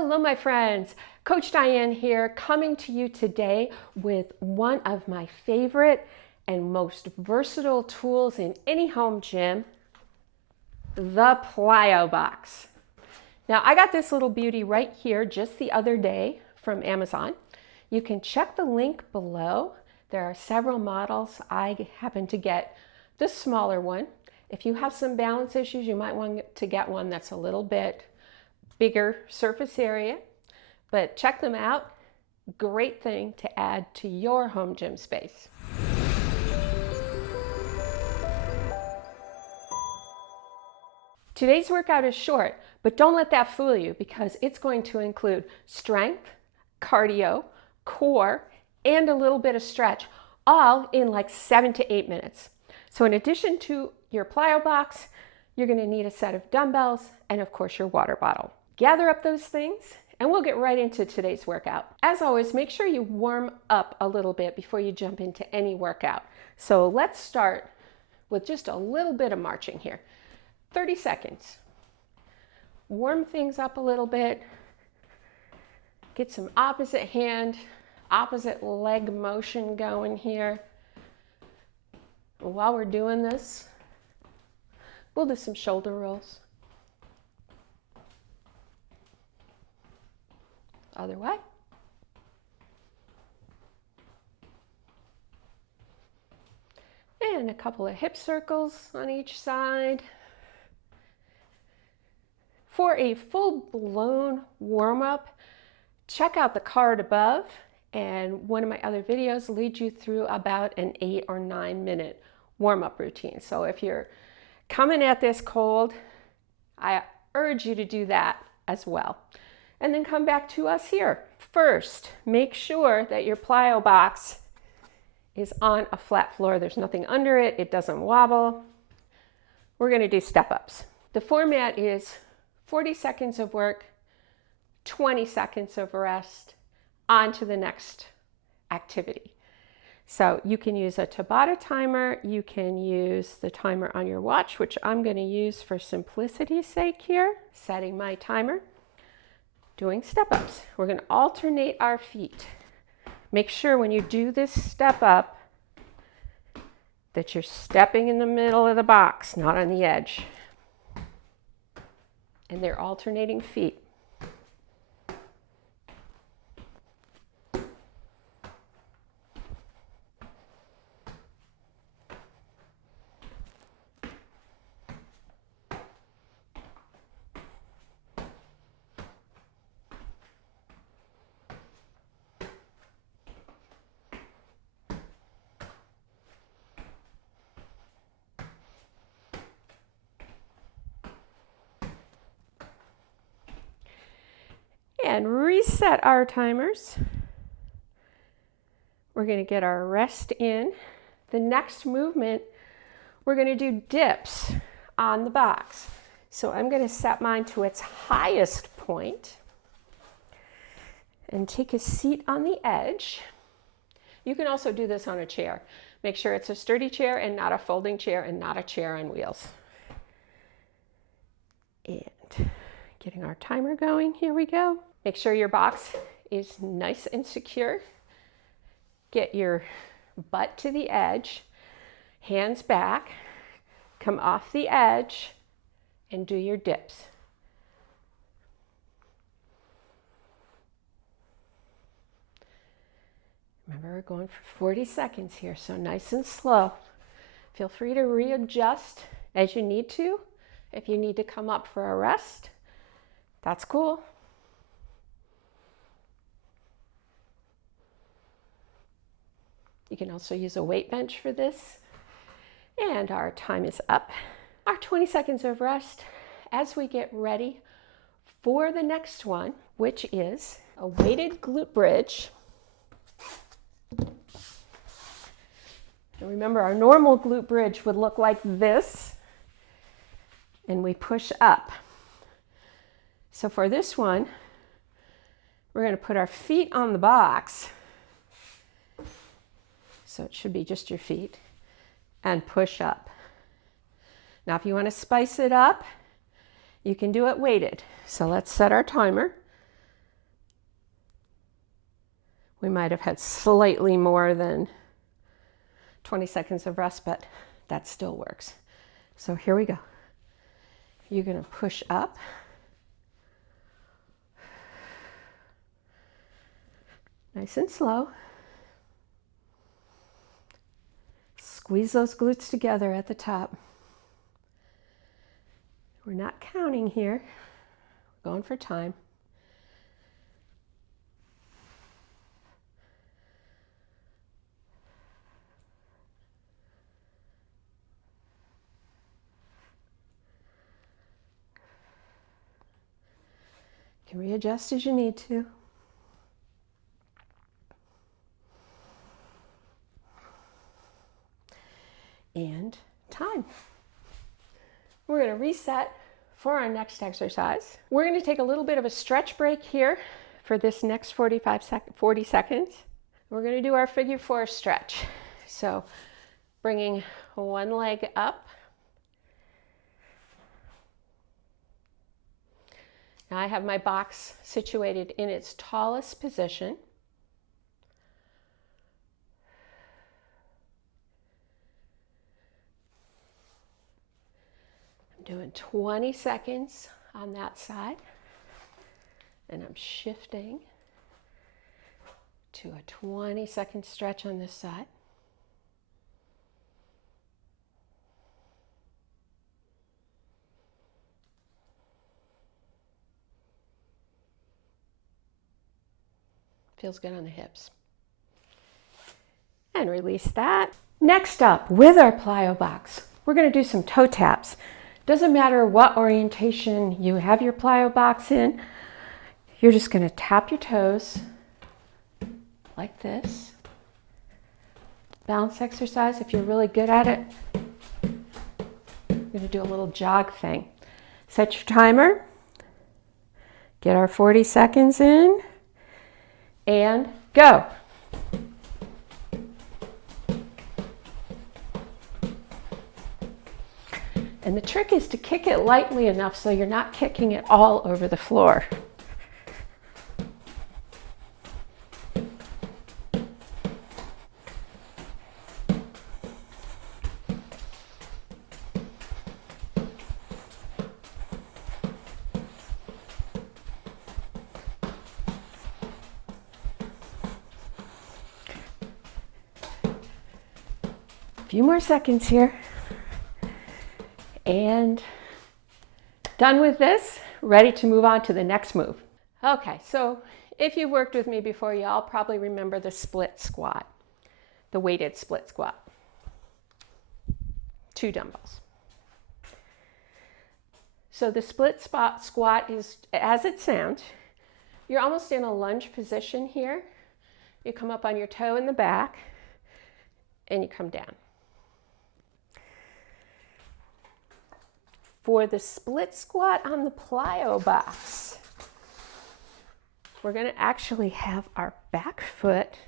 Hello, my friends. Coach Diane here, coming to you today with one of my favorite and most versatile tools in any home gym, the plyobox. Now, I got this little beauty right here just the other day from Amazon. You can check the link below. There are several models. I happen to get the smaller one. If you have some balance issues, you might want to get one that's a little bit bigger surface area, but check them out. Great thing to add to your home gym space. Today's workout is short, but don't let that fool you because it's going to include strength, cardio, core, and a little bit of stretch, all in like 7 to 8 minutes. So in addition to your plyo box, you're going to need a set of dumbbells and of course your water bottle. Gather up those things and we'll get right into today's workout. As always, make sure you warm up a little bit before you jump into any workout. So let's start with just a little bit of marching here. 30 seconds. Warm things up a little bit. Get some opposite hand, opposite leg motion going here. While we're doing this, we'll do some shoulder rolls. Other way. And a couple of hip circles on each side. For a full-blown warm-up, check out the card above, and one of my other videos leads you through about an 8 or 9 minute warm-up routine. So if you're coming at this cold, I urge you to do that as well. And then come back to us here. First, make sure that your plyo box is on a flat floor. There's nothing under it. It doesn't wobble. We're going to do step-ups. The format is 40 seconds of work, 20 seconds of rest, on to the next activity. So you can use a Tabata timer. You can use the timer on your watch, which I'm going to use for simplicity's sake here. Setting my timer. Doing step-ups. We're going to alternate our feet. Make sure when you do this step up that you're stepping in the middle of the box, not on the edge. And they're alternating feet. And reset our timers. We're going to get our rest in. The next movement, we're going to do dips on the box. So I'm going to set mine to its highest point and take a seat on the edge. You can also do this on a chair. Make sure it's a sturdy chair and not a folding chair and not a chair on wheels. And getting our timer going, here we go. Make sure your box is nice and secure. Get your butt to the edge, hands back, come off the edge, and do your dips. Remember, we're going for 40 seconds here, so nice and slow. Feel free to readjust as you need to. If you need to come up for a rest, that's cool. You can also use a weight bench for this. And our time is up. Our 20 seconds of rest as we get ready for the next one, which is a weighted glute bridge. And remember, our normal glute bridge would look like this, and we push up. So for this one, we're going to put our feet on the box. So it should be just your feet, and push up. Now, if you want to spice it up, you can do it weighted. So let's set our timer We might have had slightly more than 20 seconds of rest, but that still works. So here we go. You're going to push up. Nice and slow. Squeeze those glutes together at the top. We're not counting here. We're going for time. You can readjust as you need to. And time. We're going to reset for our next exercise. We're going to take a little bit of a stretch break here for this next 40 seconds. We're going to do our figure 4 stretch. So bringing one leg up. Now I have my box situated in its tallest position. Doing 20 seconds on that side, and I'm shifting to a 20-second stretch on this side. Feels good on the hips. And release that. Next up, with our plyo box, we're going to do some toe taps. Doesn't matter what orientation you have your plyo box in, you're just going to tap your toes like this. Balance exercise, if you're really good at it. I'm going to do a little jog thing. Set your timer. Get our 40 seconds in. And go. And the trick is to kick it lightly enough so you're not kicking it all over the floor. A few more seconds here. And done with this, ready to move on to the next move. Okay, so if you've worked with me before, y'all probably remember the split squat, the weighted split squat. 2 dumbbells. So the split squat is, as it sounds, you're almost in a lunge position here. You come up on your toe in the back, and you come down. For the split squat on the plyo box, we're going to actually have our back foot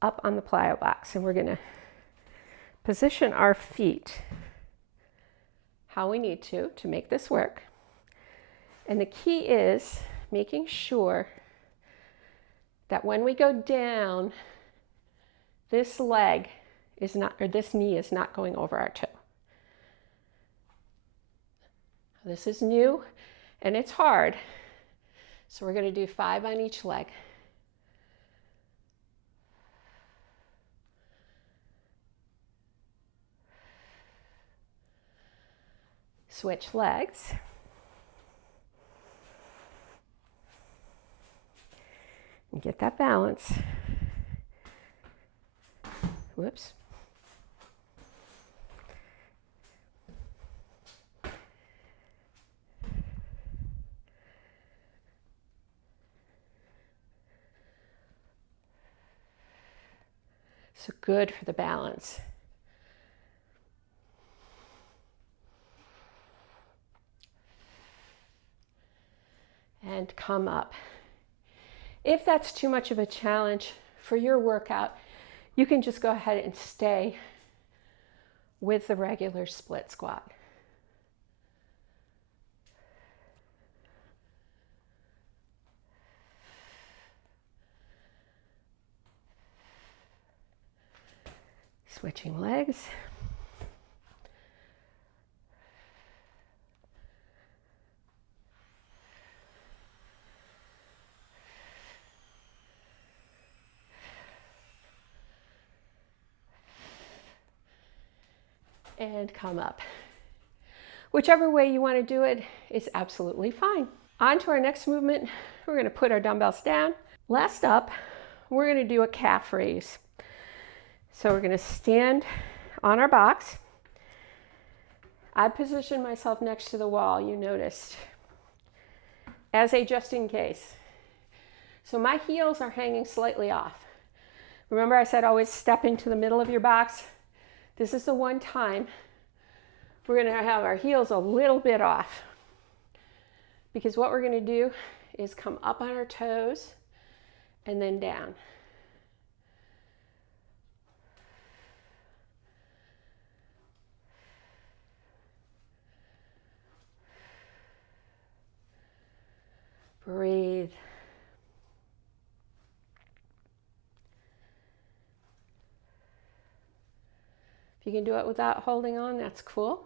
up on the plyo box, and we're going to position our feet how we need to make this work. And the key is making sure that when we go down, this leg is not, or this knee is not going over our toe. This is new and it's hard. So we're going to do 5 on each leg. Switch legs. And get that balance. Whoops. So good for the balance. And come up. If that's too much of a challenge for your workout, you can just go ahead and stay with the regular split squat. Switching legs. And come up. Whichever way you want to do it is absolutely fine. On to our next movement. We're going to put our dumbbells down. Last up, we're going to do a calf raise. So we're going to stand on our box. I position myself next to the wall, you noticed, as a just in case. So my heels are hanging slightly off. Remember I said always step into the middle of your box? This is the one time we're going to have our heels a little bit off, because what we're going to do is come up on our toes and then down. Breathe. If you can do it without holding on, that's cool.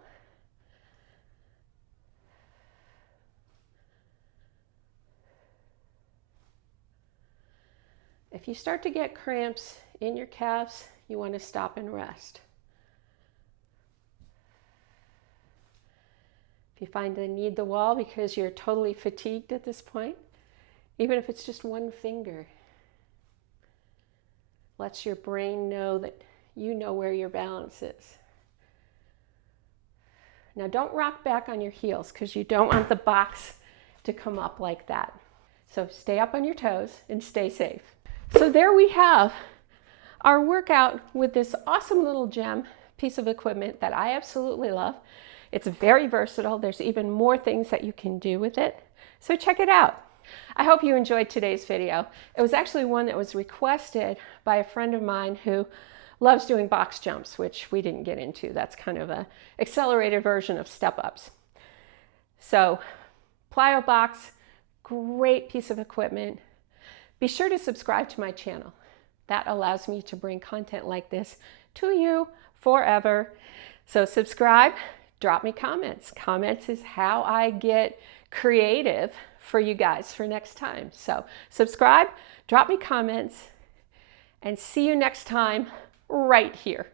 If you start to get cramps in your calves, you want to stop and rest. If you find the need the wall because you're totally fatigued at this point, even if it's just one finger, lets your brain know that you know where your balance is. Now don't rock back on your heels because you don't want the box to come up like that. So stay up on your toes and stay safe. So there we have our workout with this awesome little gem piece of equipment that I absolutely love. It's very versatile. There's even more things that you can do with it. So check it out. I hope you enjoyed today's video. It was actually one that was requested by a friend of mine who loves doing box jumps, which we didn't get into. That's kind of an accelerated version of step-ups. So plyobox, great piece of equipment. Be sure to subscribe to my channel. That allows me to bring content like this to you forever. So subscribe, drop me comments. Comments is how I get creative for you guys for next time. So subscribe, drop me comments, and see you next time right here.